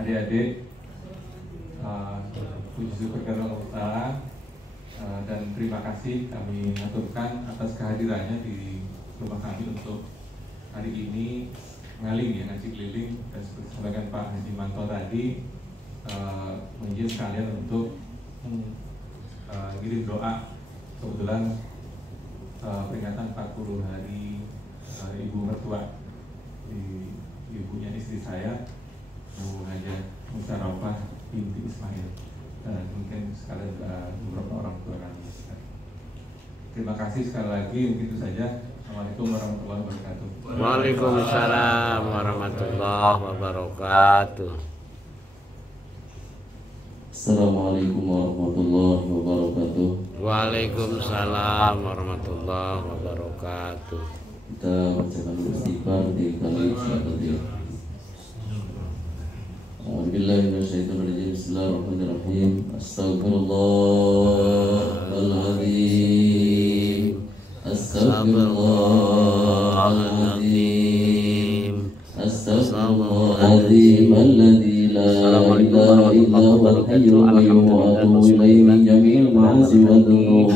adik-adik, puji syukur kepada Allah Ta'ala, dan terima kasih kami aturkan atas kehadirannya di rumah kami untuk hari ini ngaling ya, ngaji keliling, dan seperti disampaikan Pak Haji Manto tadi, mengizinkan sekalian untuk ngirim doa. Kebetulan peringatan 40 hari ibu mertua di ibunya istri saya, Bu Haja Musarafah binti Ismail, dan mungkin sekalian beberapa orang tua kami. Terima kasih sekali lagi, mungkin itu saja. Assalamualaikum warahmatullahi wabarakatuh. Waalaikumsalam warahmatullahi wabarakatuh. Assalamualaikum warahmatullahi wabarakatuh. Waalaikumsalam warahmatullahi wabarakatuh. Kita bacakan istighfar di kali ini. Bismillahirrahmanirrahim. Bismillahirrahmanirrahim. Astaghfirullahaladzim. Astaghfirullahaladzim. Astaghfirullahaladzim. Alladzi la ilaha illa huwal hayyul qayyum wa atubu ilaihi min jami'il ma'asi wa dzunub.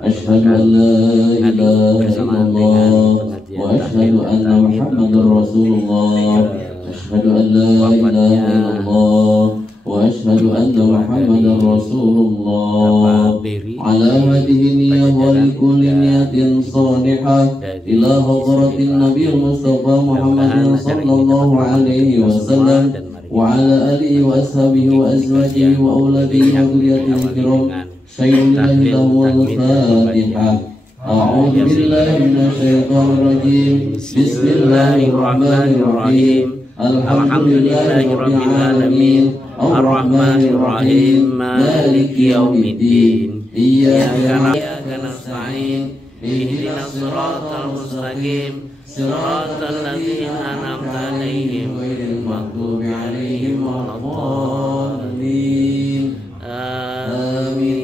Asyhadu an la ilaha illallah wa asyhadu anna Muhammadar Rasulullah. Asyhadu an la ilaha illallah wa asyhadu anna Muhammadar Rasulullah. Ala hadhihi niyyah wa likulli niyatin salihah ila hadratin Nabi Mustafa Muhammadin sallallahu alaihi wasallam wa ala alihi wa ashabihi wa azwajihi wa auladihi wa dzurriyyatihi kiram. Sayyidina wal Fatihah. A'udzu billahi minasyaitonir rajim. Bismillahirrahmanirrahim. Alhamdulillahirabbil alamin. Ar-Rahmanir Rahim. Maliki yaumiddin. Iyyaka nasta'in. Ihdinas siratal mustaqim. Siratal ladzina an'amta 'alaihim ghairil maghdubi 'alaihim waladdallin. Amin.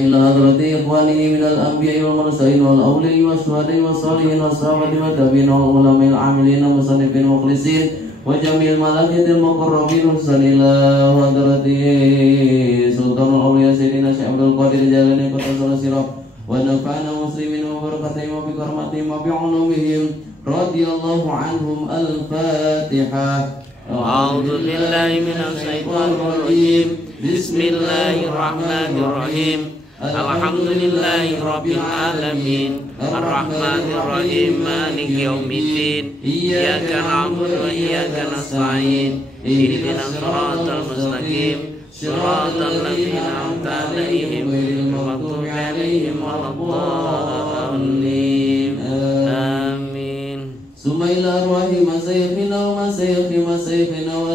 Ila hadrati ikhwani minal anbiya'i wal mursalin wal awliya'i was syuhada'i was shalihin was sahabati wa tabi'in wal ulama'il 'amilin wa musannifin mukhlisin wa jami'il malaikatil muqarrabin ila hadrati sultanul awliya sayyidina Syekh Abdul Qadir Jalani Qaddasana sirah wa nafa'ana muslimin wa barakatihim wa bi karmatihim wa bi 'ulumihim radhiyallahu anhum. Al-Fatihah. A'udzu billahi minasy syaithanir rajim. Bismillahirrahmanirrahim. Alhamdulillahi rabbil alamin. Ar-Rahmanir Rahim. Maliki yaumiddin. Iyyaka na'budu wa iyyaka nasta'in. Ihdinas siratal mustaqim. Siratal ladzina an'amta 'alaihim ghairil maghdubi 'alaihim waladdallin. Amin. Summa ila arwahi masayyikhina wa masayyikhina wa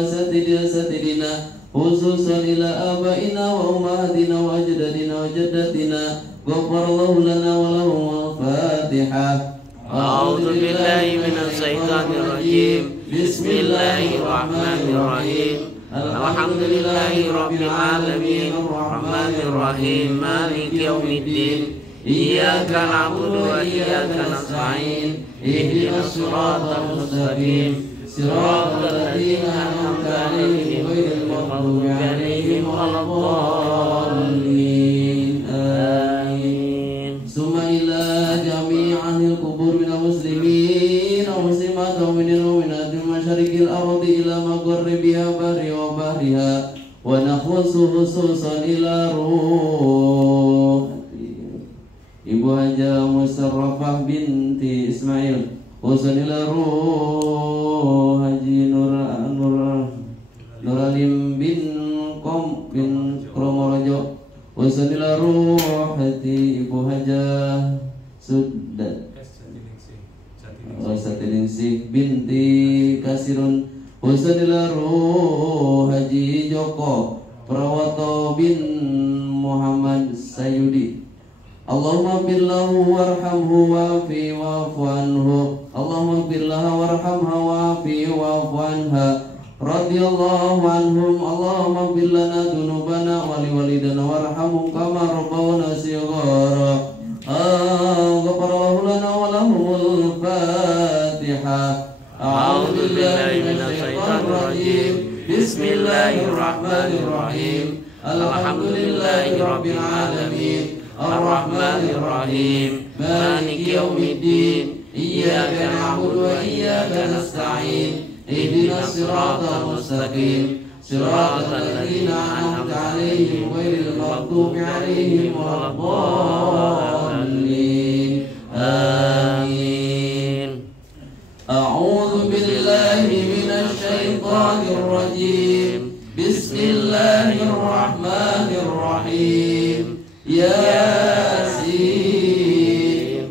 satidina khususan ila abaina wa ummahatina wa ajadina wa jaddatina ghafarallahu lana wa lahum. Al-Fatihah. A'udzu billahi minasy syaithanir rajim. Bismillahirrahmanirrahim. Alhamdulillahi rabbil alamin. Ar-Rahmanir Rahim. Maliki yaumiddin. Iyyaka na'budu wa iyyaka nasta'in. Ihdinas siratal mustaqim. Siratal ladzina an'amta 'alaihim ghairil maghdubi 'alaihim waladdallin. Amin. Summa ila jami'il qubur minal muslimin wa muslimat wa minal mu'minat min masyariqil ardi ila magharibiha bahri wa bahriha wa nakhussu khususan ila ruh Ibu Haja Musarafah binti Ismail, khususan ila ruh Haji Nuralim bin Kromorejo, khususan ila ruh hati Ibu Haja Satiningsih binti Kasirun, khususan ila ruh Haji Joko Prawoto bin Muhammad Sayudi. Allahumma billahu warhamhu wa'afi wa'afu anhu. Allahumma billahu warhamha wa'afi wa'afu anha. Radiyallahu anhum. Allahumma billana dunubana wali walidana warhamhum kama rabbawna shighara. Ghafarallahu lana wa lahumul Fatihah. A'udzu billahi minasyaitonir rajim. Bismillahirrahmanirrahim. Alhamdulillahi rabbil alamin. Ar-Rahmanir Rahim. Maliki yaumiddin. Iyyaka na'budu wa iyyaka nasta'in. Ihdinas siratal mustaqim. Siratal ladzina an'amta 'alaihim ghairil maghdubi 'alaihim waladdallin. Amin. A'udzu billahi minasy syaithanir rajim. Bismillahirrahmanirrahim. Yasin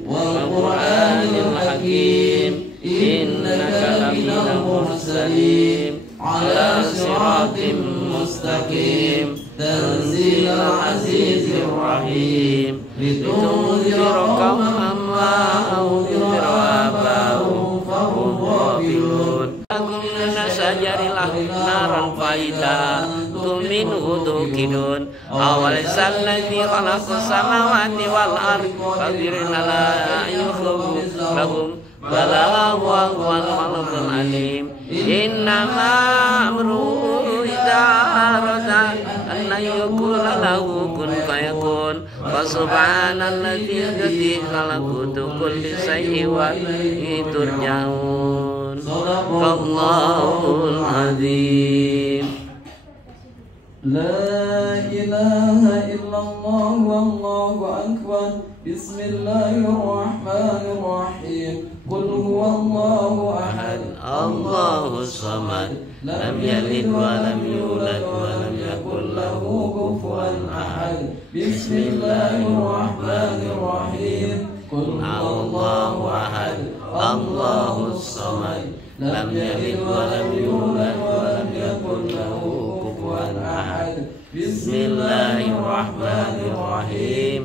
wal Qur'anil Hakim. Innaka laminal mursalin ala siratim mustaqim. Tanzilal azizir rahim. Litunzira qauman ma unzira abahum fahum ghafilun. Lakum nasajarillah naran faida tuminhu tukidun. Awal salladzi khalaqas samawati wal ardi qadirun ala yukhluqu lakum bala huwa al-khaliqul alim. Innama amruhu idza arada an yaqula lahu kun fayakun. Wa subhanalladzi khalaqtu kulli shay'in wa ilayhi turja'un. Allahul azim. La ilaha illallah wallahu akbar. Bismillahirrahmanirrahim. Qul huwallahu ahad. Allahus samad. Lam yalid wa lam yulad wa lam yakul lahu kufuwan ahad. Bismillahirrahmanirrahim. Qul huwallahu ahad. Allahus samad. Lam yalid wa lam yulad wa lam yakul lahu kufuwan ahad. Bismillahirrahmanirrahim.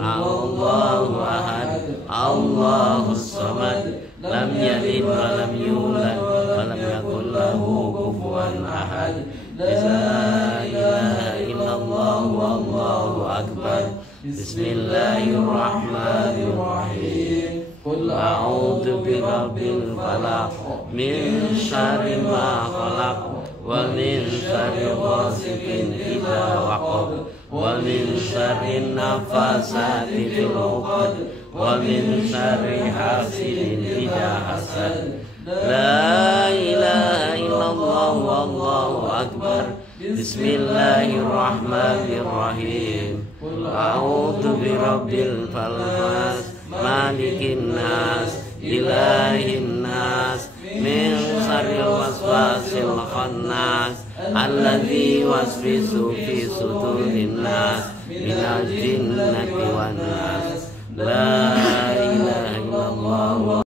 Allahu ahad. Allahus samad. Lam yalid wa lam yulad wa lam yakul lahu kufuwan ahad. La ilaha illallah wallahu akbar. Bismillahirrahmanirrahim. Qul a'udzu birabbil falaq min syarri ma khalaq wa min syarri ghasiqin idza waqab wa min syarri nafasati fil 'uqad wa min syarri hasidin idza hasad. La ilaha illallah wallahu akbar. Bismillahirrahmanirrahim. Qul a'udzu birabbil falaq malikin nas ilahin nas min syarril waswasil khannas alladzi yuwaswisu fi sudurin nas minal jinnati wan nas. La ilaha illallah.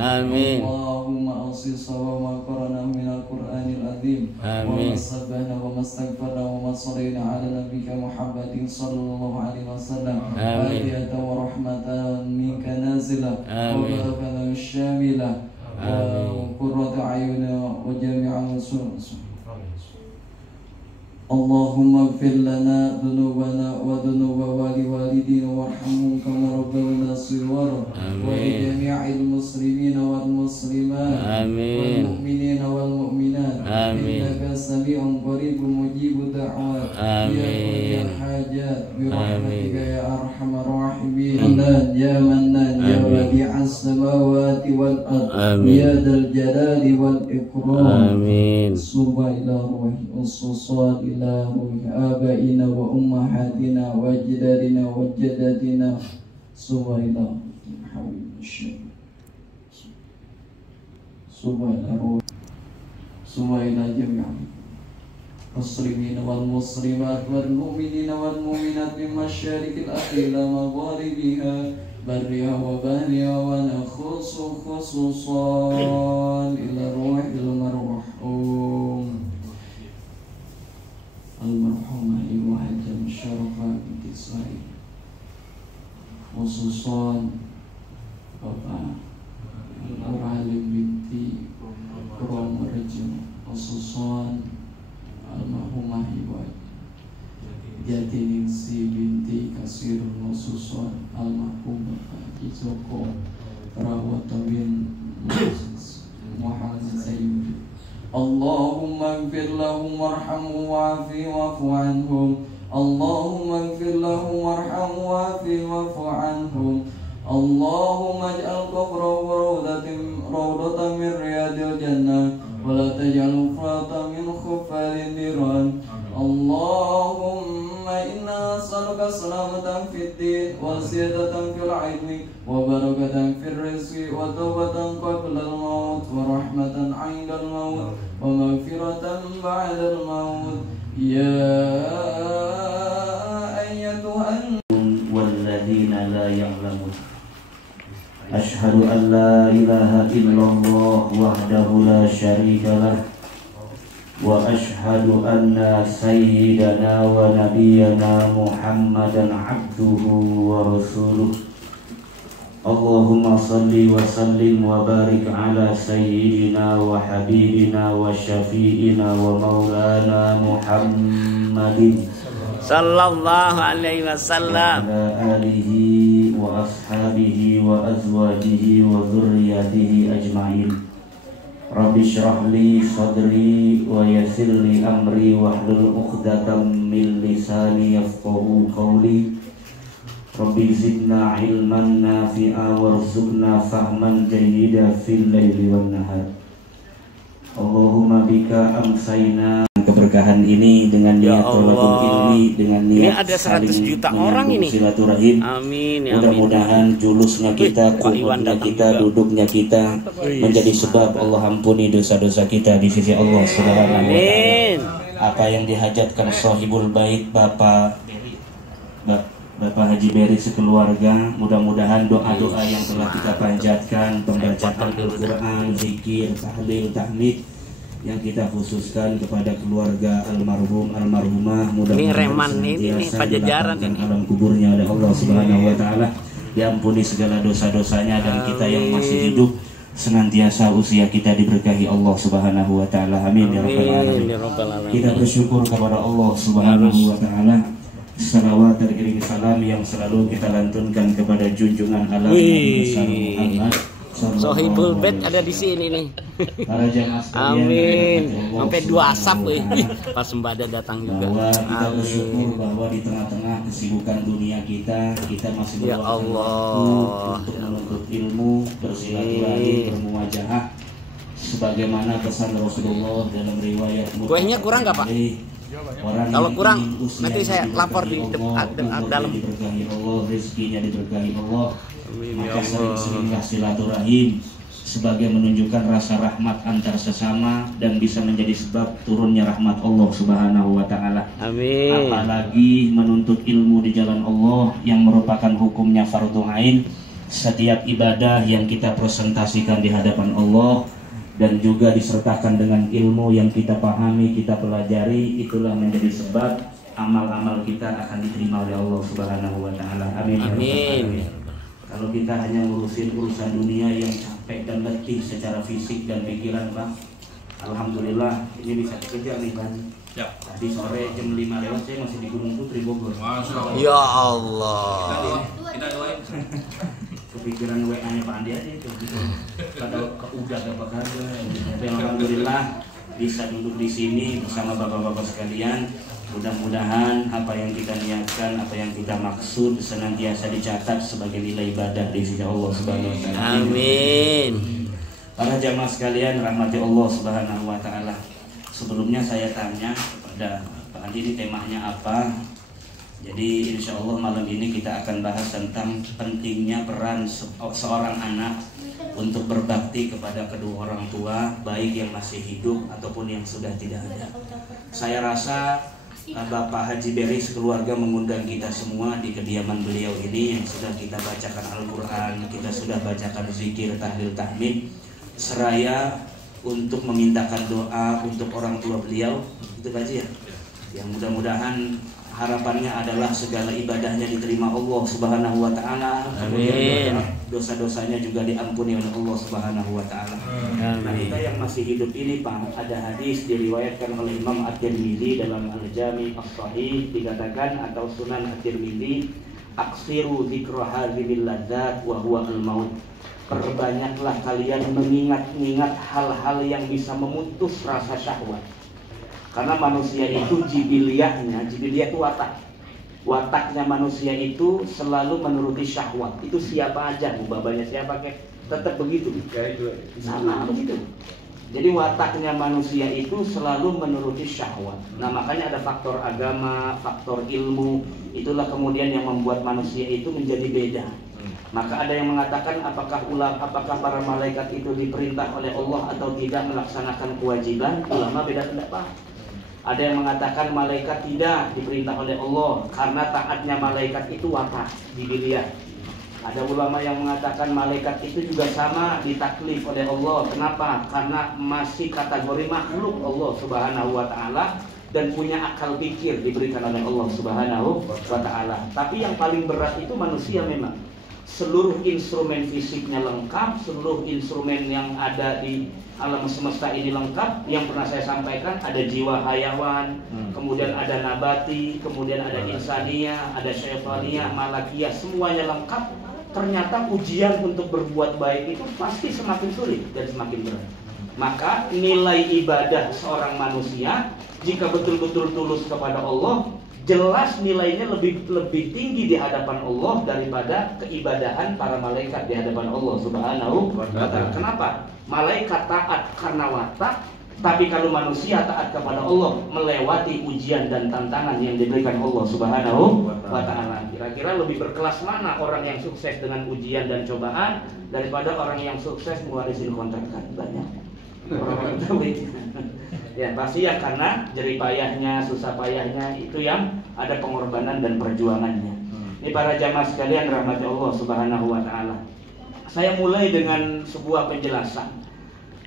Amin. Allahumma awsi sawa ma qarana minal Qur'anil azim. Amin. Wa sabbana wa mastaghfara wa masalina ala nabiyyika Muhammadin sallallahu alaihi wasallam. Amin. Hadiyatan wa rahmatan minka nazila. Amin. Wa barakatan syamila. Wa qurrata ayuna wa jami'an Allahumma ighfir lana dhunubana wa dhunuba waliwalidina warhamhum kama rabbawna shighara wa li jami'il muslimina wal muslimat wal mu'minina wal mu'minat innaka sami'un qaribun mujibud da'wat ya hajat bi rahmatika ya arhamar rahimin ya mannan ya badi'as samawati wal ard ya dzal jalali wal ikram amin. Subhanallah ususat آبائنا وأمهاتنا وأجدادنا وجداتنا سبحان جميع المسلمين والمسلمات والمؤمنين والمؤمنات من مشارق الأرض إلى مغاربها برها وبحرها ونخص خصوصا إلى روح المرحوم المرحومة Ibu Syarafah binti Sa'id, khususan Bapak Nuralim binti Kromorejo, khususan almarhumah Ibu Jatiningsi binti Kasirun, khususan almarhum Bapak Joko Rawat Tawil وارحمهم وعافهم واعف عنهم اللهم اغفر لهم وارحمهم وعافهم واعف عنهم اللهم اجعل قبره روضة من رياض الجنة ولا تجعل فرطا من خفال النيران اللهم إنا نسألك السلامة في الدين وزيادة في العلم وبركة في الرزق وتوبة قبل الموت ورحمة عند الموت ومغفرة بعد الموت يا أيتها والذين لا يعلمون أشهد أن لا إله إلا الله وحده لا شريك له وأشهد أن سيدنا ونبينا محمدا عبده ورسوله اللهم صل وسلم وبارك على سيدنا وحبيبنا وشفيئنا ومولانا محمد sallallahu alaihi wasallam وعلى آله وأصحابه وأزواجه وذرياته أجمعين رب اشرح لي صدري ويسر لي أمري واحلل عقدة من لساني يفقهوا قولي رب زدنا علما نافعا وارزقنا فهما جيدا في الليل والنهار Allahumma bika amsayna. Keberkahan ini dengan niat tolakul ilmi, dengan niat ini ada 100 juta orang ini silaturahim. Amin ya mudah-mudahan julusnya kita, qudutnya kita, duduknya kita menjadi sebab Allah ampuni dosa-dosa kita di sisi Allah Subhanahu wa taala. Apa yang dihajatkan sahibul bait Bapak Haji Beri sekeluarga, mudah-mudahan doa-doa yang telah kita panjatkan, pembacaan Al-Quran, zikir, tahlil, tahmid yang kita khususkan kepada keluarga almarhum almarhumah, mudah-mudahan senantiasa dilapangkan alam kuburnya oleh Allah Subhanahu wa taala, diampuni segala dosa-dosanya, dan kita yang masih hidup senantiasa usia kita diberkahi Allah Subhanahu wa taala. Amin ya rabbal alamin. Kita bersyukur kepada Allah Subhanahu wa taala. Salawat dan kirim salam yang selalu kita lantunkan kepada junjungan alam Muhammad Sohibul Bait ada di sini nih. Para jamaah sekalian, amin. Sampai 2 asap pas sembada datang juga. Bahwa kita bersyukur bahwa di tengah-tengah kesibukan dunia kita masih ya Allah untuk menuntut ilmu, bersilaturahmi, bermuajahah sebagaimana pesan Rasulullah dalam riwayat. Kuehnya kurang nggak Pak? Kalau kurang nanti saya lapor di dalam. Diberkahi Allah, rezekinya diberkahi Allah. Maka sering-seringlah silaturahim sebagai menunjukkan rasa rahmat antar sesama dan bisa menjadi sebab turunnya rahmat Allah Subhanahu wa taala. Amin. Apalagi menuntut ilmu di jalan Allah yang merupakan hukumnya fardhu ain. Setiap ibadah yang kita presentasikan di hadapan Allah dan juga disertakan dengan ilmu yang kita pahami, kita pelajari, itulah menjadi sebab amal-amal kita akan diterima oleh Allah Subhanahu wa taala. Amin. Amin. Kalau kita hanya ngurusin urusan dunia yang capek dan letih secara fisik dan pikiran, Bang, alhamdulillah ini bisa dikejar nih, Bang. Ya. Tadi sore jam 5 lewat saya masih di Gunung Putri Bogor. Masya Allah. Ya Allah. Kita doain. Kepikiran WA-nya Pak Andi aja itu. Padahal udah apa kabar. Tapi alhamdulillah bisa duduk di sini bersama bapak-bapak sekalian. Mudah-mudahan apa yang kita niatkan, apa yang kita maksud senantiasa dicatat sebagai nilai ibadah di sisi Allah Subhanahu wa taala. Amin. Para jamaah sekalian rahmati Allah Subhanahu wa taala. Sebelumnya saya tanya kepada Pak Andi, ini temanya apa? Jadi insya Allah malam ini kita akan bahas tentang pentingnya peran seorang anak untuk berbakti kepada kedua orang tua, baik yang masih hidup ataupun yang sudah tidak ada. Saya rasa Bapak Haji Beri sekeluarga mengundang kita semua di kediaman beliau ini yang sudah kita bacakan Al-Quran, kita sudah bacakan zikir, tahlil, tahmid, seraya untuk memintakan doa untuk orang tua beliau. Itu Pak Haji ya? Yang mudah-mudahan harapannya adalah segala ibadahnya diterima Allah Subhanahu wa taala. Amin. Dosa-dosanya juga diampuni oleh Allah Subhanahu wa taala. Nah, kita yang masih hidup ini, Pak, ada hadis diriwayatkan oleh Imam At-Tirmidzi dalam Al-Jami' As-Shahih, dikatakan atau Sunan At-Tirmidzi, aksiru dzikra hadzimil ladzat wa huwa al-maut. Perbanyaklah kalian mengingat-ingat hal-hal yang bisa memutus rasa syahwat. Karena manusia itu jibiliyah itu wataknya manusia itu selalu menuruti syahwat. Itu siapa aja, babanya siapa kek, tetap begitu. Sama begitu. Jadi wataknya manusia itu selalu menuruti syahwat. Nah makanya ada faktor agama, faktor ilmu. Itulah kemudian yang membuat manusia itu menjadi beda. Maka ada yang mengatakan apakah para malaikat itu diperintah oleh Allah atau tidak melaksanakan kewajiban. Ulama beda pendapat. Ada yang mengatakan malaikat tidak diperintah oleh Allah karena taatnya malaikat itu watak, jibiliyah. Ada ulama yang mengatakan malaikat itu juga sama ditaklif oleh Allah. Kenapa? Karena masih kategori makhluk Allah Subhanahu wa ta'ala dan punya akal pikir diberikan oleh Allah Subhanahu wa ta'ala. Tapi yang paling berat itu manusia memang. Seluruh instrumen fisiknya lengkap, seluruh instrumen yang ada di alam semesta ini lengkap. Yang pernah saya sampaikan, ada jiwa hayawan, kemudian ada nabati, kemudian ada insaniyah, ada syaitaniyah, malakiyah, semuanya lengkap. Ternyata ujian untuk berbuat baik itu pasti semakin sulit dan semakin berat. Maka nilai ibadah seorang manusia jika betul-betul tulus kepada Allah, jelas nilainya lebih tinggi di hadapan Allah daripada keibadahan para malaikat di hadapan Allah Subhanahu wa ta'ala. Kenapa? Malaikat taat karena watak, tapi kalau manusia taat kepada Allah melewati ujian dan tantangan yang diberikan Allah Subhanahu wa ta'ala. Kira-kira lebih berkelas mana orang yang sukses dengan ujian dan cobaan daripada orang yang sukses mewarisin kontrakan? Banyak orang-orang duit. Ya pasti ya, karena jerih payahnya, susah payahnya itu yang ada pengorbanan dan perjuangannya. Ini para jamaah sekalian rahmati Allah Subhanahu wa ta'ala. Saya mulai dengan sebuah penjelasan.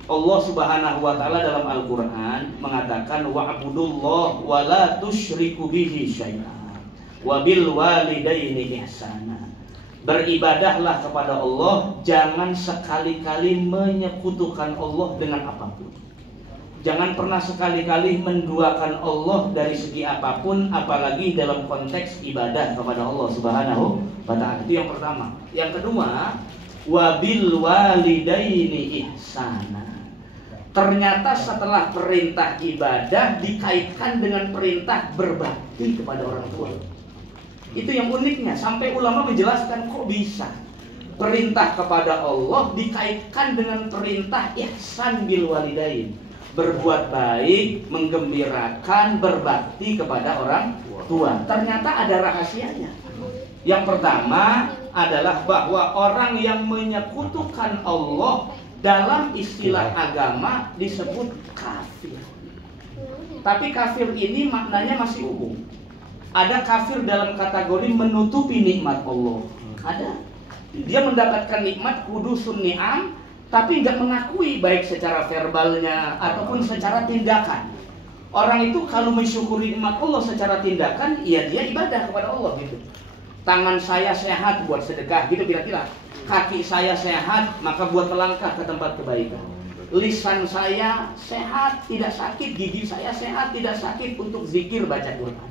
Allah Subhanahu wa ta'ala dalam Al-Qur'an mengatakan wa'budullah wa la tusyriku bihi syai'an wa bil walidaini ihsana. Beribadahlah kepada Allah, jangan sekali-kali menyekutukan Allah dengan apapun. Jangan pernah sekali-kali menduakan Allah dari segi apapun, apalagi dalam konteks ibadah kepada Allah Subhanahu wa ta'ala. Itu yang pertama. Yang kedua, wabil walidaini ihsana. Ternyata setelah perintah ibadah dikaitkan dengan perintah berbakti kepada orang tua. Itu yang uniknya, sampai ulama menjelaskan kok bisa perintah kepada Allah dikaitkan dengan perintah ihsan bil walidain. Berbuat baik, menggembirakan, berbakti kepada orang tua. Ternyata ada rahasianya. Yang pertama adalah bahwa orang yang menyekutukan Allah dalam istilah agama disebut kafir. Tapi kafir ini maknanya masih umum. Ada kafir dalam kategori menutupi nikmat Allah. Ada. Dia mendapatkan nikmat kudusun ni'am, tapi nggak mengakui baik secara verbalnya ataupun secara tindakan. Orang itu kalau mensyukuri nikmat Allah secara tindakan, ya dia ibadah kepada Allah gitu. Tangan saya sehat buat sedekah gitu kira-kira. Kaki saya sehat maka buat melangkah ke tempat kebaikan. Lisan saya sehat tidak sakit, gigi saya sehat tidak sakit untuk zikir baca Quran.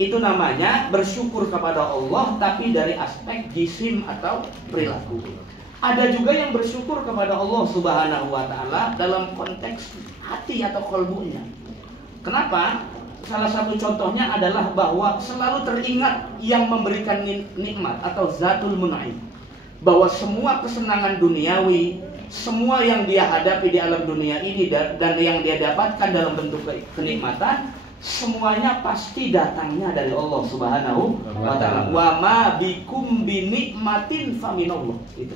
Itu namanya bersyukur kepada Allah tapi dari aspek jisim atau perilaku. Ada juga yang bersyukur kepada Allah Subhanahu wa ta'ala dalam konteks hati atau kolbunya. Kenapa? Salah satu contohnya adalah bahwa selalu teringat yang memberikan nikmat atau zatul mun'im. Bahwa semua kesenangan duniawi, semua yang dia hadapi di alam dunia ini dan yang dia dapatkan dalam bentuk kenikmatan, semuanya pasti datangnya dari Allah Subhanahu wa ta'ala. Wa ma bikum binikmatin faminallah. Itu.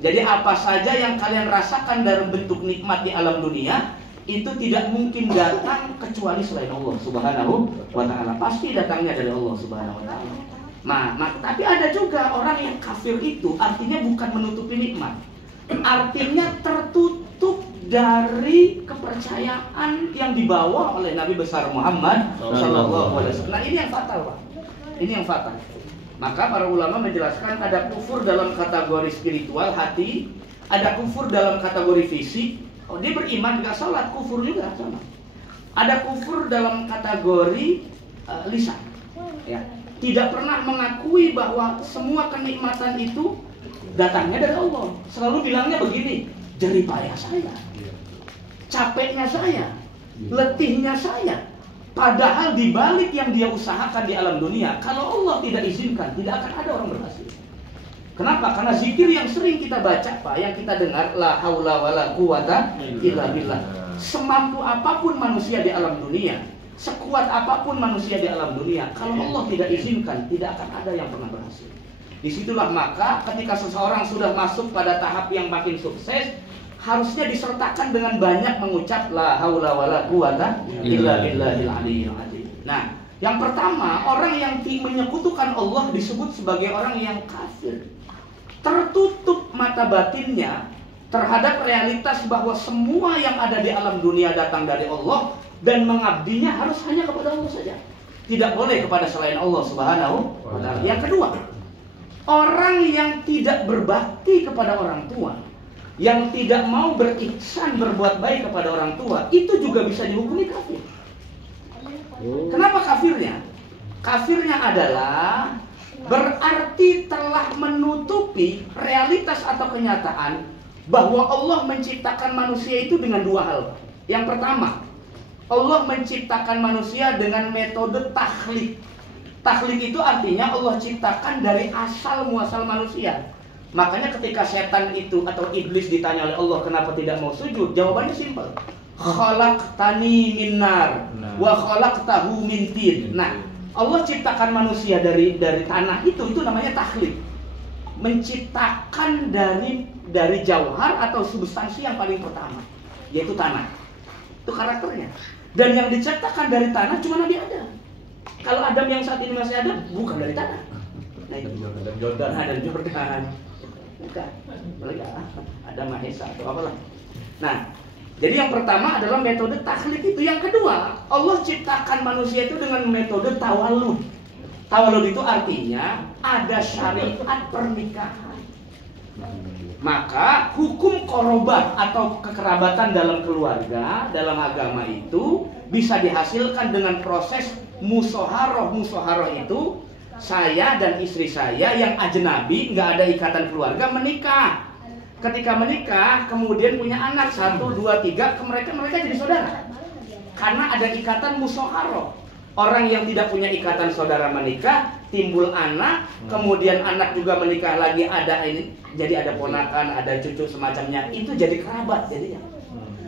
Jadi apa saja yang kalian rasakan dalam bentuk nikmat di alam dunia, itu tidak mungkin datang kecuali selain Allah Subhanahu wa ta'ala. Pasti datangnya dari Allah Subhanahu wa ta'ala. Nah, tapi ada juga orang yang kafir itu artinya bukan menutupi nikmat. Artinya tertutup dari kepercayaan yang dibawa oleh Nabi besar Muhammad sallallahu alaihi wasallam. Nah, ini yang fatal, Pak. Ini yang fatal. Maka para ulama menjelaskan ada kufur dalam kategori spiritual hati, ada kufur dalam kategori fisik. Oh, dia beriman nggak salat, kufur juga sama. Ada kufur dalam kategori lisan. Ya. Tidak pernah mengakui bahwa semua kenikmatan itu datangnya dari Allah. Selalu bilangnya begini, jerih payah saya, capeknya saya, letihnya saya, Padahal di balik yang dia usahakan di alam dunia, kalau Allah tidak izinkan, tidak akan ada orang berhasil. Kenapa? Karena zikir yang sering kita baca, Pak, yang kita dengar, la haula wala quwata illa billah. Semampu apapun manusia di alam dunia, sekuat apapun manusia di alam dunia, kalau Allah tidak izinkan, tidak akan ada yang pernah berhasil. Disitulah maka ketika seseorang sudah masuk pada tahap yang makin sukses, harusnya disertakan dengan banyak mengucap la haula wala quwata illa billahil aliyyil azim. Nah, yang pertama, orang yang menyekutukan Allah disebut sebagai orang yang kafir. Tertutup mata batinnya terhadap realitas bahwa semua yang ada di alam dunia datang dari Allah dan mengabdinya harus hanya kepada Allah saja. Tidak boleh kepada selain Allah Subhanahu wa ta'ala. Yang kedua, orang yang tidak berbakti kepada orang tua, yang tidak mau berihsan berbuat baik kepada orang tua, itu juga bisa dihukumi kafir. Kenapa kafirnya? Kafirnya adalah berarti telah menutupi realitas atau kenyataan bahwa Allah menciptakan manusia itu dengan dua hal. Yang pertama, Allah menciptakan manusia dengan metode takhlik. Takhlik itu artinya Allah ciptakan dari asal muasal manusia. Makanya ketika setan itu atau iblis ditanya oleh Allah kenapa tidak mau sujud, jawabannya simpel. Khalaqtani min nar wa khalaqtahu min tin. Nah, Allah ciptakan manusia dari tanah itu namanya takhlik. Menciptakan dari jauhar atau substansi yang paling pertama, yaitu tanah. Itu karakternya. Dan yang diciptakan dari tanah cuma Nabi Adam. Kalau Adam yang saat ini masih ada, bukan dari tanah. Nah, itu Jordan. Bukan. Mereka ada Mahesa atau apalah. Nah, jadi yang pertama adalah metode takhlik itu. Yang kedua, Allah ciptakan manusia itu dengan metode tawalud. Tawalud itu artinya ada syariat pernikahan. Maka hukum korobah atau kekerabatan dalam keluarga, dalam agama itu bisa dihasilkan dengan proses musoharoh. Musoharoh itu saya dan istri saya yang ajnabi, nggak ada ikatan keluarga, menikah. Ketika menikah, kemudian punya anak 1, 2, 3, mereka jadi saudara. Karena ada ikatan musoharoh. Orang yang tidak punya ikatan saudara menikah, timbul anak, kemudian anak juga menikah lagi, ada ini, jadi ada ponakan, ada cucu semacamnya, itu jadi kerabat jadinya.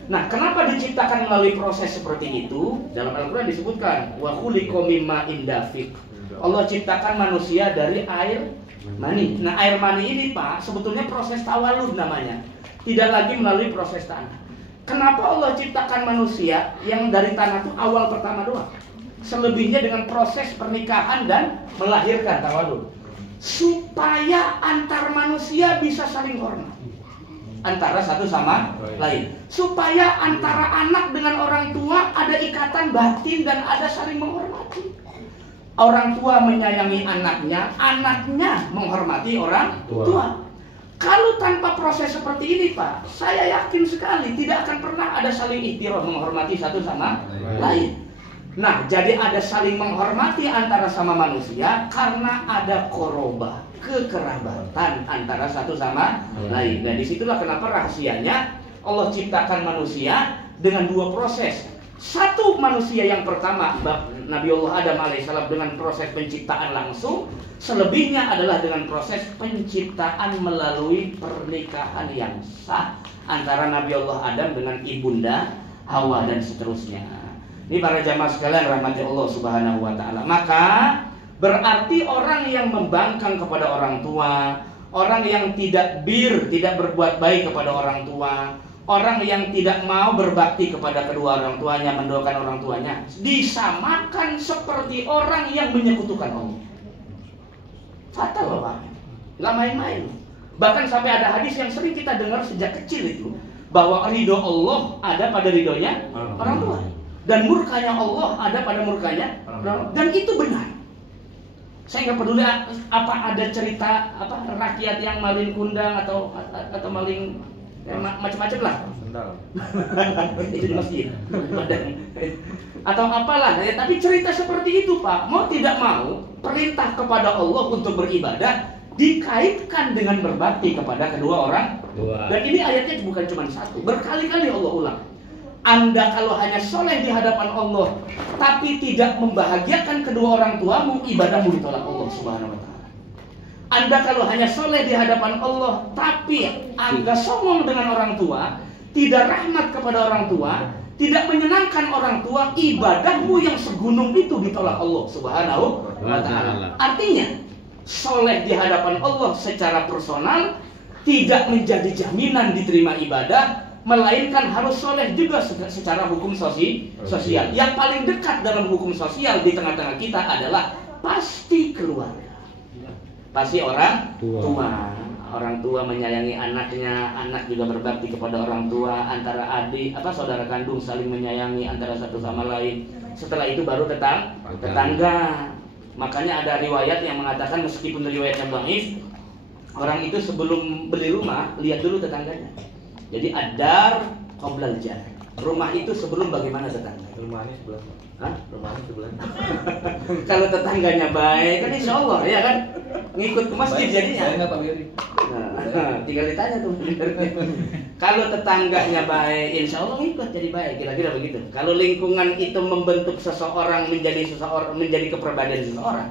Nah, kenapa diciptakan melalui proses seperti itu? Dalam Al-Quran disebutkan, wa khuliqa mimma indafiq. Allah ciptakan manusia dari air mani. Nah, air mani ini, Pak, sebetulnya proses tawalud namanya. Tidak lagi melalui proses tanah. Kenapa Allah ciptakan manusia yang dari tanah itu awal pertama doang? Selebihnya dengan proses pernikahan dan melahirkan tawalud. Supaya antar manusia bisa saling hormat. Antara satu sama lain. Supaya antara anak dengan orang tua ada ikatan batin dan ada saling menghormati. Orang tua menyayangi anaknya, anaknya menghormati orang tua. Kalau tanpa proses seperti ini, Pak, saya yakin sekali tidak akan pernah ada saling ihtiram, menghormati satu sama lain. Nah, jadi ada saling menghormati antara sama manusia karena ada korobah, kekerabatan antara satu sama lain. Dan disitulah kenapa rahasianya Allah ciptakan manusia dengan dua proses. Satu, manusia yang pertama, Nabi Allah Adam alaihissalam dengan proses penciptaan langsung. Selebihnya adalah dengan proses penciptaan melalui pernikahan yang sah antara Nabi Allah Adam dengan ibunda Hawa dan seterusnya. Ini para jamaah sekalian rahmati Allah Subhanahu wa ta'ala. Maka berarti orang yang membangkang kepada orang tua, orang yang tidak berbuat baik kepada orang tua, orang yang tidak mau berbakti kepada kedua orang tuanya, mendoakan orang tuanya, disamakan seperti orang yang menyekutukan Allah. Fatal, Bapak. Nggak main-main. Bahkan sampai ada hadis yang sering kita dengar sejak kecil itu, bahwa ridho Allah ada pada ridhonya orang tua, dan murkanya Allah ada pada murkanya orang tua. Dan itu benar. Saya nggak peduli apa ada cerita rakyat yang maling kundang atau maling macam-macam lah. Itu di masjid. Atau apalah ya, tapi cerita seperti itu, Pak, mau tidak mau perintah kepada Allah untuk beribadah dikaitkan dengan berbakti kepada kedua orang tua. Dan ini ayatnya bukan cuma satu, berkali-kali Allah ulang. Anda kalau hanya soleh di hadapan Allah, tapi tidak membahagiakan kedua orang tuamu, ibadahmu ditolak Allah Subhanahu wa Ta'ala. Anda kalau hanya soleh di hadapan Allah, tapi Anda sombong dengan orang tua, tidak rahmat kepada orang tua, tidak menyenangkan orang tua, ibadahmu yang segunung itu ditolak Allah Subhanahu wa Ta'ala. Artinya, soleh di hadapan Allah secara personal tidak menjadi jaminan diterima ibadah, melainkan harus soleh juga secara hukum sosial. Yang paling dekat dalam hukum sosial di tengah-tengah kita adalah pasti keluarga, pasti orang tua. Orang tua menyayangi anaknya, anak juga berbakti kepada orang tua, antara adik saudara kandung saling menyayangi antara satu sama lain. Setelah itu baru tetangga. Makanya ada riwayat yang mengatakan, meskipun riwayatnya dhaif, orang itu sebelum beli rumah lihat dulu tetangganya. Jadi adar qoblal jar. Rumah itu sebelum bagaimana tetangga. Rumahnya sebelah. Hah? Rumahnya sebelah. Kalau tetangganya baik kan insya Allah ya kan, ngikut ke masjid jadinya. Saya nggak Pak Giri. Nah, tinggal ditanya tuh. Kalau tetangganya baik, insya Allah ngikut jadi baik. Kira-kira begitu. Kalau lingkungan itu membentuk seseorang menjadi kepribadian seseorang,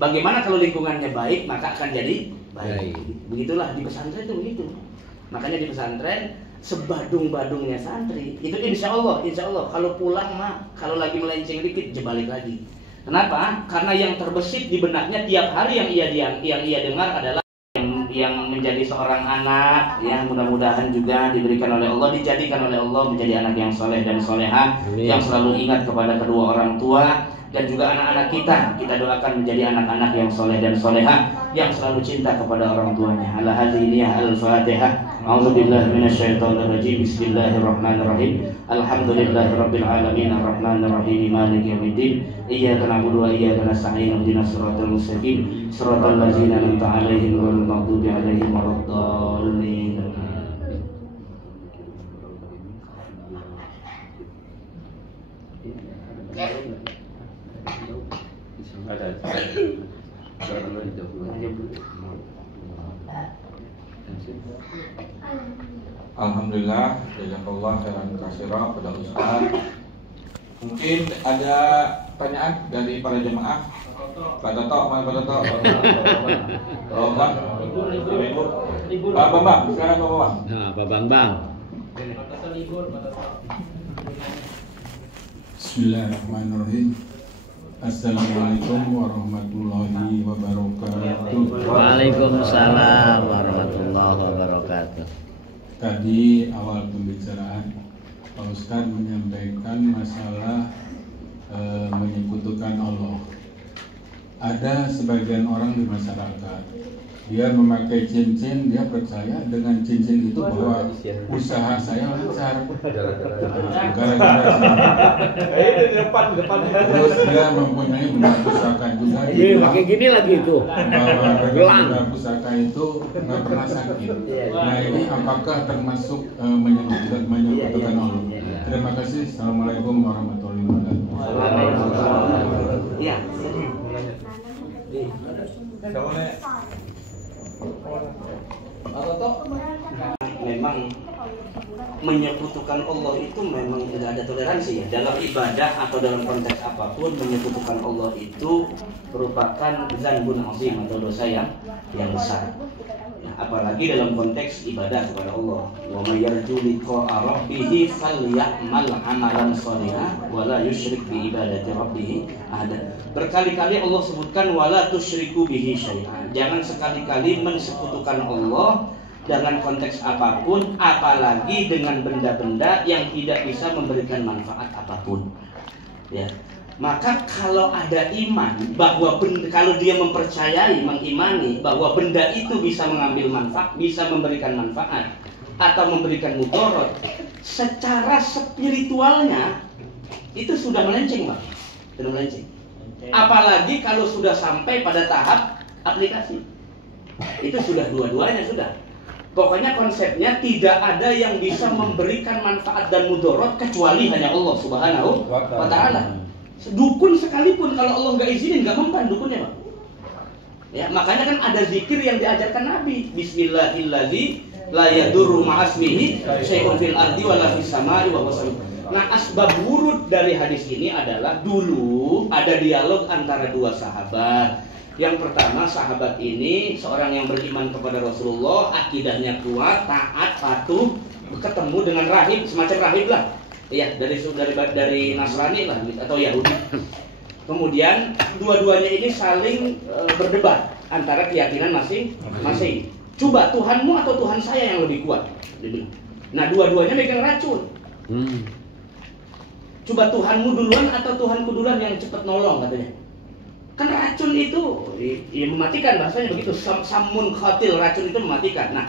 bagaimana kalau lingkungannya baik maka akan jadi baik. Begitulah di pesantren itu begitu. Makanya di pesantren sebadung-badungnya santri itu insya Allah kalau pulang kalau lagi melenceng dikit jebalik lagi. Kenapa? Karena yang terbesit di benaknya tiap hari yang ia dengar adalah yang menjadi seorang anak yang mudah-mudahan juga diberikan oleh Allah, dijadikan oleh Allah menjadi anak yang soleh dan soleha, yang selalu ingat kepada kedua orang tua. Dan juga anak-anak kita doakan menjadi anak-anak yang soleh dan soleha, yang selalu cinta kepada orang tuanya. Ala hadziniyah al-Fatihah. A'udzubillahi minasyaitonirrajim. Bismillahirrahmanirrahim. Alhamdulillahirabbil alamin arrahmanir rahim maliki yaumiddin. Iyyaka na'budu wa iyyaka nasta'in. Ihdinas siratal mustaqim. Siratal ladzina an'amta 'alaihim ghairil maghdubi 'alaihim waladdallin. Alhamdulillah, jazakallah khairan katsira kepada Ustaz. Mungkin ada pertanyaan dari para jemaah. Pak Toto, mana Pak Toto? Oh, Bang. Ibu. Pak Bambang, sekarang Pak Bambang. Nah, Pak Bambang. Bismillahirrahmanirrahim. Assalamualaikum warahmatullahi wabarakatuh. Waalaikumsalam warahmatullahi wabarakatuh. Tadi awal pembicaraan Pak Ustadz menyampaikan masalah menyekutukan Allah. Ada sebagian orang di masyarakat, dia memakai cincin, dia percaya dengan cincin itu bahwa usaha saya lancar. Terus dia mempunyai benda pusaka juga. Pakai gini lagi itu. Bahwa benda pusaka itu nggak pernah sakit. Nah ini apakah termasuk menyekutukan Allah? Terima kasih. Assalamualaikum warahmatullahi wabarakatuh. Iya. Memang menyekutukan Allah itu memang tidak ada toleransi ya. Dalam ibadah atau dalam konteks apapun, menyekutukan Allah itu merupakan dzanbun azim atau dosa yang besar. Ya, apalagi dalam konteks ibadah kepada Allah. Wa may yarju liqa'a rabbih falyamal 'amalan shalihan wa la yusyrik bi ibadati rabbih ahada. Berkali-kali Allah sebutkan wala tusyriku bihi syai'an. Jangan sekali-kali mensekutukan Allah dengan konteks apapun, apalagi dengan benda-benda yang tidak bisa memberikan manfaat apapun. Ya. Maka kalau ada iman bahwa kalau dia mempercayai, mengimani bahwa benda itu bisa mengambil manfaat, bisa memberikan manfaat atau memberikan mudarat, secara spiritualnya itu sudah melenceng, Pak. Sudah melenceng. Apalagi kalau sudah sampai pada tahap aplikasi. Itu sudah dua-duanya sudah. Pokoknya konsepnya tidak ada yang bisa memberikan manfaat dan mudarat kecuali hanya Allah Subhanahu wa Ta'ala. Dukun sekalipun kalau Allah nggak izinin nggak mempan dukunnya, Pak. Ya, makanya kan ada zikir yang diajarkan Nabi. Bismillahirrahmanirrahim. La yadurru ma'asmihi syai'un fil ardi wala fis samai wa huwa Nah, asbab wurud dari hadis ini adalah dulu ada dialog antara dua sahabat. Yang pertama, sahabat ini seorang yang beriman kepada Rasulullah, akidahnya kuat, taat, patuh, ketemu dengan rahib, semacam rahib lah. Ya, dari Nasrani lah atau Yahudi. Kemudian dua-duanya ini saling berdebat antara keyakinan masing-masing. Coba Tuhanmu atau Tuhan saya yang lebih kuat? Nah, dua-duanya megang racun. Coba Tuhanmu duluan atau Tuhanku duluan yang cepat nolong katanya. Kan racun itu ya mematikan, bahasanya begitu. Samun khatil, racun itu mematikan. Nah,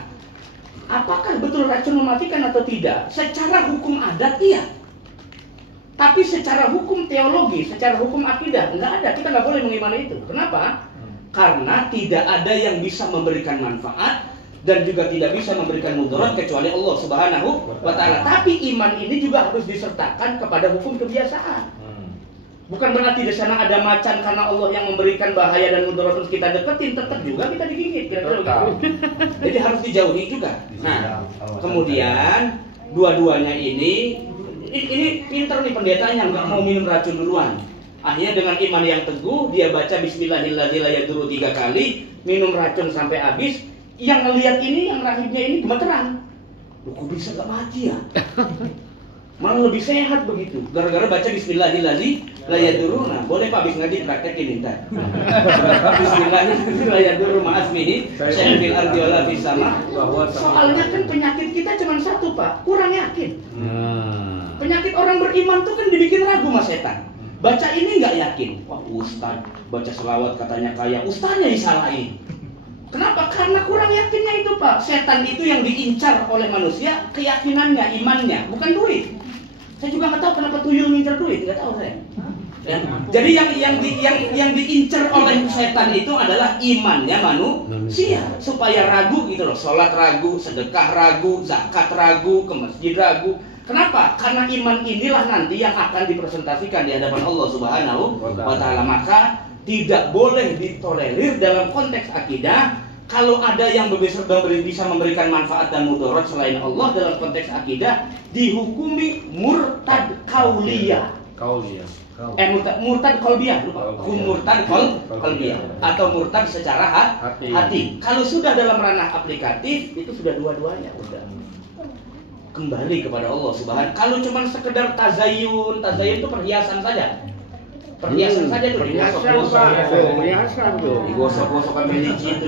apakah betul racun mematikan atau tidak? Secara hukum adat iya. Tapi secara hukum teologi, secara hukum akidah enggak ada. Kita nggak boleh mengimani itu. Kenapa? Karena tidak ada yang bisa memberikan manfaat dan juga tidak bisa memberikan mudarat kecuali Allah Subhanahu wa Ta'ala. Tapi iman ini juga harus disertakan kepada hukum kebiasaan. Bukan berarti di sana ada macan karena Allah yang memberikan bahaya dan mudarat terus kita deketin, tetap juga kita digigit. Jadi harus dijauhi juga. Nah, kemudian dua-duanya ini pinter nih pendetanya, nggak mau minum racun duluan. Akhirnya dengan iman yang teguh dia baca Bismillahirrahmanirrahim 3 kali, minum racun sampai habis. Yang ngelihat ini, yang rahibnya ini gemeteran. Loh, kok bisa gak mati ya? Malah lebih sehat begitu. Gara-gara baca Bismillahirrahmanirrahim. Nah, boleh Pak habis ngaji praktekin minta. Bismillahirrahmanirrahim ma'asmihi syai'in fil ardi wala fis sama. Soalnya kan penyakit kita cuma satu, Pak. Kurang yakin. Penyakit orang beriman tuh kan dibikin ragu sama setan. Baca ini nggak yakin. Wah, ustaz baca selawat katanya kaya. Ustaznya disalahin. Kenapa? Karena kurang yakinnya itu, Pak. Setan itu yang diincar oleh manusia keyakinannya, imannya, bukan duit. Saya juga nggak tahu kenapa tuyul ngincar duit, nggak tahu saya. Ya. Jadi yang diincar oleh setan itu adalah imannya manusia, supaya ragu gitu loh. Sholat ragu, sedekah ragu, zakat ragu, ke masjid ragu. Kenapa? Karena iman inilah nanti yang akan dipresentasikan di hadapan Allah Subhanahu wa Ta'ala. Maka tidak boleh ditolerir dalam konteks akidah kalau ada yang bisa memberikan manfaat dan mudarat selain Allah dalam konteks akidah, dihukumi murtad kauliyah. Murtad kolbiyah, lupa. Murtad kolbiyah atau murtad secara hati. Kalau sudah dalam ranah aplikatif itu sudah dua-duanya udah kembali kepada Allah Subhanahu. Kalau cuma sekedar tazayun itu perhiasan saja. Perhiasan saja tuh, perhiasan tuh. Digosok-gosokkan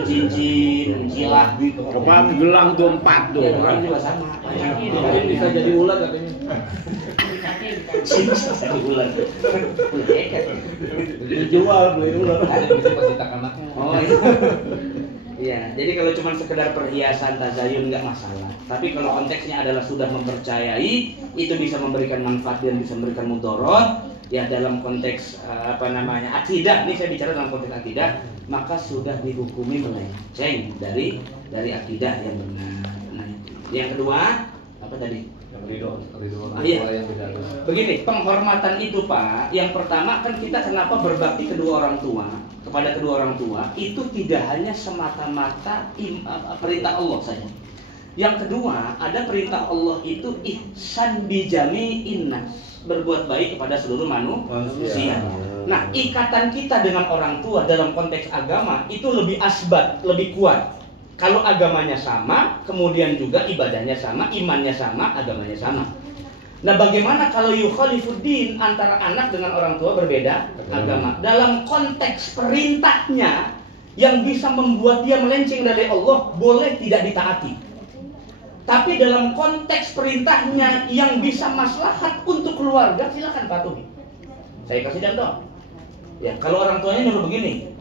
cincin, cilah, coba gelang tuh 4 tuh. Orang juga sama. Mungkin bisa jadi ular katanya. Jadi ular. Dijual beli ular. Oh iya, jadi kalau cuma sekedar perhiasan tazayun nggak masalah. Tapi kalau konteksnya adalah sudah mempercayai itu bisa memberikan manfaat dan bisa memberikan mudarat, ya dalam konteks akidah. Ini saya bicara dalam konteks akidah, maka sudah dihukumi melenceng dari akidah yang benar. Nah, yang kedua apa tadi? Iya. Begini, penghormatan itu, Pak. Yang pertama kan kita kenapa berbakti kepada kedua orang tua itu tidak hanya semata-mata perintah Allah saja. Yang kedua, ada perintah Allah itu ihsan bijami'in nas, berbuat baik kepada seluruh manusia. Nah, ikatan kita dengan orang tua dalam konteks agama itu lebih asbat, lebih kuat. Kalau agamanya sama, kemudian juga ibadahnya sama, imannya sama, agamanya sama. Nah, bagaimana kalau yukhalifuddin, antara anak dengan orang tua berbeda agama? Dalam konteks perintahnya yang bisa membuat dia melenceng dari Allah, boleh tidak ditaati. Tapi dalam konteks perintahnya yang bisa maslahat untuk keluarga, silakan patuhi. Saya kasih contoh. Ya, kalau orang tuanya nyuruh begini,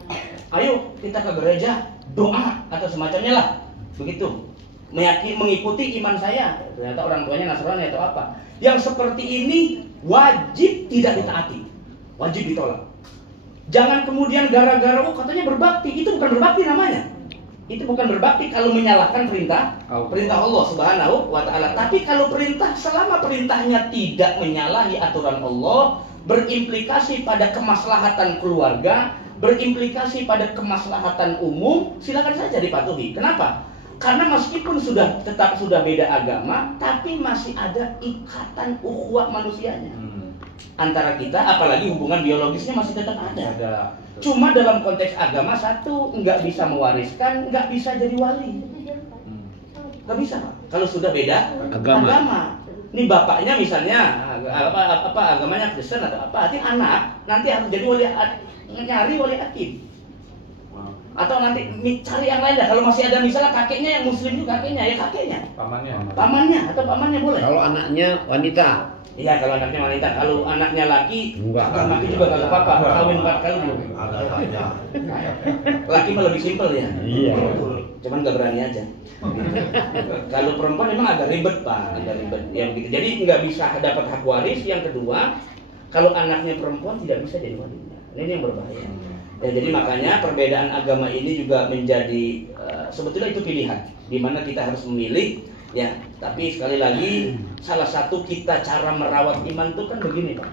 ayo kita ke gereja, doa atau semacamnya lah, begitu. Mengikuti iman saya. Ternyata orang tuanya Nasrani atau apa. Yang seperti ini wajib tidak ditaati, wajib ditolak. Jangan kemudian gara-gara katanya berbakti, itu bukan berbakti namanya. Itu bukan berbakti kalau menyalahkan perintah Allah Subhanahu wa Ta'ala. Tapi kalau selama perintahnya tidak menyalahi aturan Allah, berimplikasi pada kemaslahatan keluarga, berimplikasi pada kemaslahatan umum, silakan saja dipatuhi. Kenapa? Karena meskipun tetap sudah beda agama, tapi masih ada ikatan ukhuwah manusianya antara kita, apalagi hubungan biologisnya masih tetap ada. Cuma dalam konteks agama, satu nggak bisa mewariskan, nggak bisa jadi wali, nggak bisa kalau sudah beda agama. Ini bapaknya misalnya agamanya Kristen atau apa, artinya anak nanti harus jadi nyari wali akim. Atau nanti cari yang lain dah. Kalau masih ada misalnya kakeknya yang muslim juga, kakeknya ya kakeknya. Pamannya boleh. Kalau anaknya wanita. Iya, kalau anaknya wanita. Kalau anaknya laki, laki juga nggak apa-apa. Kawin 4 kali belum. Ada saja. Laki mah lebih simpel ya. Iya. Cuman nggak berani aja. Kalau perempuan memang agak ribet Pak, agak ribet. Ya begitu. Jadi nggak bisa dapat hak waris. Yang kedua, kalau anaknya perempuan tidak bisa jadi walinya. Ini yang berbahaya. Ya, jadi makanya perbedaan agama ini juga menjadi sebetulnya itu pilihan, di mana kita harus memilih, ya. Tapi sekali lagi salah satu kita cara merawat iman itu kan begini Pak.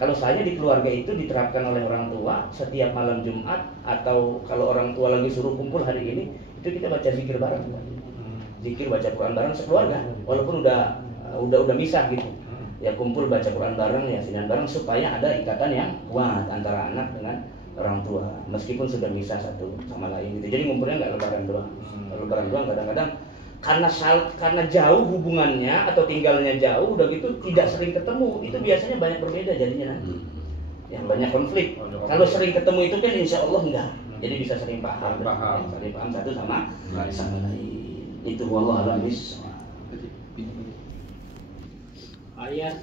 Kalau saya di keluarga itu diterapkan oleh orang tua setiap malam Jumat, atau kalau orang tua lagi suruh kumpul hari ini, itu kita baca zikir bareng, zikir baca Quran bareng sekeluarga, walaupun udah misah gitu. Ya kumpul baca Quran bareng, yasinan bareng, supaya ada ikatan yang kuat antara anak dengan orang tua, meskipun sudah misah satu sama lain gitu. Jadi ngumpulnya nggak lebaran doang. Lebaran doang kadang-kadang karena jauh hubungannya atau tinggalnya jauh, udah gitu tidak sering ketemu, itu biasanya banyak berbeda jadinya nanti. Ya banyak konflik. Kalau sering ketemu itu kan insya Allah enggak. Jadi bisa sering paham. Sering paham satu sama lain. Itu wallahu a'lam bishawab.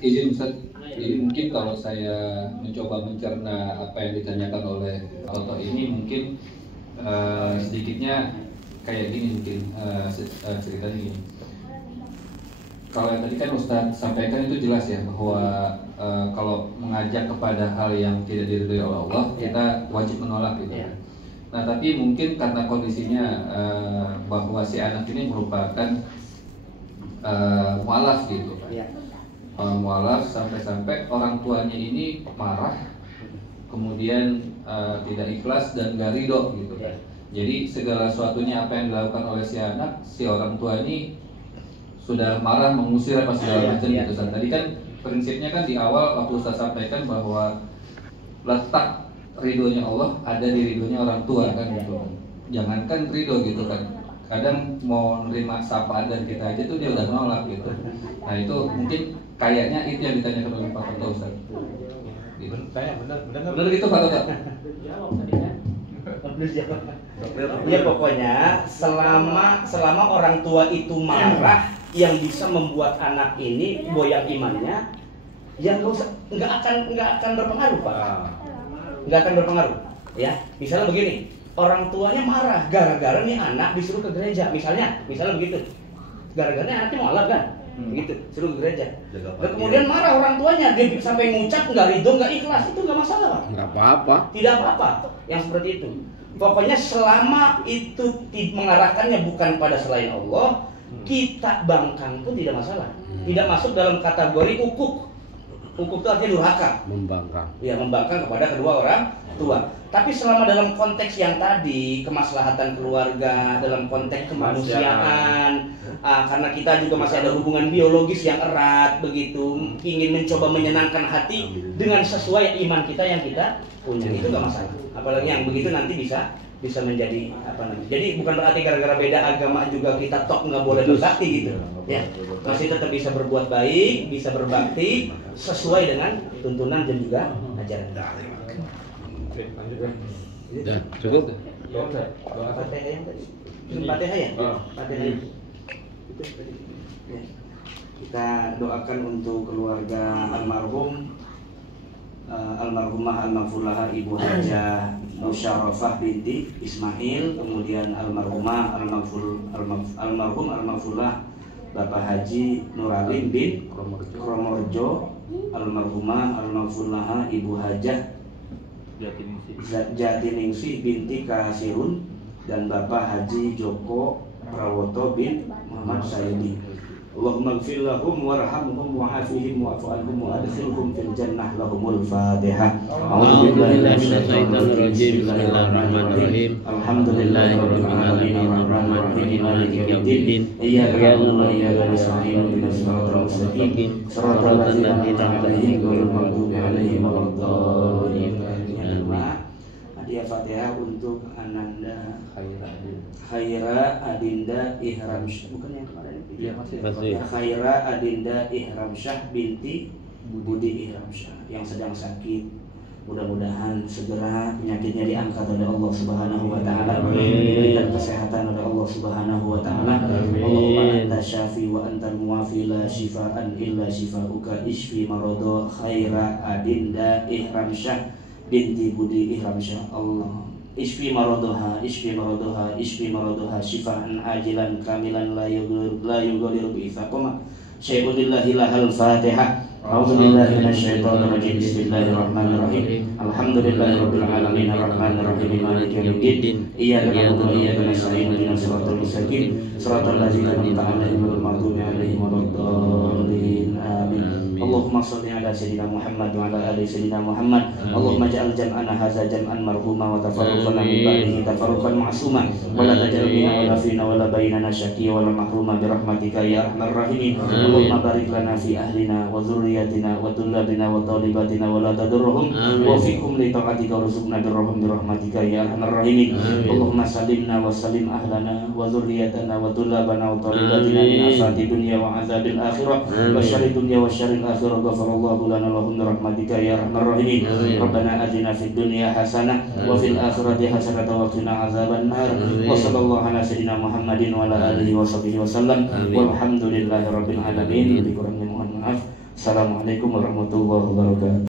Izin Ustaz, jadi mungkin kalau saya mencoba mencerna apa yang ditanyakan oleh Toto ini, mungkin sedikitnya kayak gini, mungkin ceritanya gini. Kalau yang tadi kan Ustaz sampaikan itu jelas ya, bahwa kalau mengajak kepada hal yang tidak diridhoi oleh Allah, kita wajib menolak gitu. Nah tapi mungkin karena kondisinya bahwa si anak ini merupakan mualaf gitu kan. Mualaf sampai-sampai orang tuanya ini marah, kemudian tidak ikhlas dan gak ridho gitu kan. Jadi segala sesuatunya apa yang dilakukan oleh si anak, si orang tua ini sudah marah, mengusir apa segala macam gitu. Tadi kan prinsipnya kan di awal waktu Ustaz sampaikan bahwa letak ridhonya Allah ada di ridhonya orang tua kan gitu. Jangankan ridho gitu kan, kadang mau nerima sapaan dari kita aja tuh dia udah nolak gitu. Nah itu mungkin kayaknya itu yang ditanyakan oleh Pak Toto Ustaz. Gitu. Benar gitu Pak Toto? Ya pokoknya selama orang tua itu marah yang bisa membuat anak ini goyang imannya, yang nggak akan berpengaruh Pak. Nggak akan berpengaruh. Ya, misalnya begini, orang tuanya marah gara-gara nih anak disuruh ke gereja, misalnya begitu. Gara-gara anaknya mualaf kan, begitu, suruh ke gereja. Dan kemudian marah orang tuanya, dia sampai ngucap nggak ridho, nggak ikhlas, itu nggak masalah Pak. Nggak apa-apa. Tidak apa-apa yang seperti itu. Pokoknya selama itu mengarahkannya bukan pada selain Allah, kita bangkang pun tidak masalah. Tidak masuk dalam kategori ukuk. Ukuk itu artinya durhaka. Membangkang. Ya, membangkang kepada kedua orang tua. Tapi selama dalam konteks yang tadi, kemaslahatan keluarga, dalam konteks kemanusiaan, karena kita juga masih ada hubungan biologis yang erat begitu, ingin mencoba menyenangkan hati dengan sesuai iman kita yang kita punya, itu nggak masalah. Apalagi yang begitu nanti bisa menjadi apa namanya. Jadi bukan berarti gara-gara beda agama juga kita nggak boleh berbakti gitu. Ya, masih tetap bisa berbuat baik, bisa berbakti sesuai dengan tuntunan dan juga ajaran. Udah, cukup. Fatihah yang tadi. Fatihah ya? Fatihah. Itu tadi. Ya. Kita doakan untuk keluarga almarhumah almarfullah Ibu Hajah Musyarafah binti Ismail, kemudian almarhumah almarfullah Bapak Haji Nuralim bin Kromorjo, almarhumah almarfullah Ibu Hajah Jatiningsih binti Kahasirun, dan Bapak Haji Joko Prawoto bin Muhammad Saidi. Allahumma ighfir lahum warhamhum wa'afihim wa'fu anhum wa'adkhilhum fil jannah. Lahumul Fatihah. A'udzu billahi minasyaitonir rajim. Bismillahirrahmanirrahim. Alhamdulillahirabbil alamin arrahmanir rahim maliki yaumiddin. Iyyaka na'budu wa iyyaka nasta'in ihdinas siratal mustaqim siratal ladzina an'amta 'alaihim ghairil maghdubi alaihim waladdallin. Hadiah Fatihah untuk Ananda Khaira Adinda Ihram Syah, bukan yang kemarin ya, Khaira Adinda Ihram Syah binti Budi Ihram Syah yang sedang sakit. Mudah-mudahan segera penyakitnya diangkat oleh Allah Subhanahu wa taala, diberikan kesehatan oleh Allah Subhanahu wa taala. Allahumma anta syafi wa antal muafi la syifaan illa syifauka ishfi maradha Khaira Adinda Ihram Syah binti Budi Ihram Syah. Allah ishfi maradoha syifaan ajilan kamilan la yughadiru bi'ithaqoma syai'un lillahi lahal Fatihah. A'udzu billahi minasyaitonir rajim. Bismillahirrahmanirrahim. Alhamdulillahirabbil alamin arrahmanir rahim maliki yaumiddin. Iyyaka na'budu wa iyyaka nasta'in ihdinas siratal mustaqim siratal ladzina an'amta 'alaihim ghairil maghdubi 'alaihim waladdallin. Amin. Allahumma shalli ala sayyidina Muhammad wa ala ali sayyidina Muhammad. Allahumma ja'al jam'ana hadza jam'an marhuma wa tafarruqana min ba'dihi tafarruqan ma'suma wa la taj'al bina wa la fina wa la bainana syaqiyya wa la mahruma bi rahmatika ya arhamar rahimin. Allahumma barik lana fi ahlina wa dzurriyyatina wa tullabina wa talibatina wa la tadurruhum wa fiqhum li ta'atika warzuqna birrahim bi rahmatika ya arhamar rahimin. Allahumma sallimna wa sallim ahlana wa dzurriyyatana wa tullabana wa talibatina min afati dunya wa azabil akhirah wa syarri dunya wa syarril akhirah. Ghafarallahu lana lahum bi rahmatika ya arhamar rahimin. Rabbana atina fid dunya hasanah wa fil akhirati hasanah wa qina azaban nar. Wa sallallahu ala sayyidina Muhammadin wa ala alihi wa sahbihi wasallam. Walhamdulillahirabbil alamin. Kurangnya mohon maaf. Assalamualaikum warahmatullahi wabarakatuh.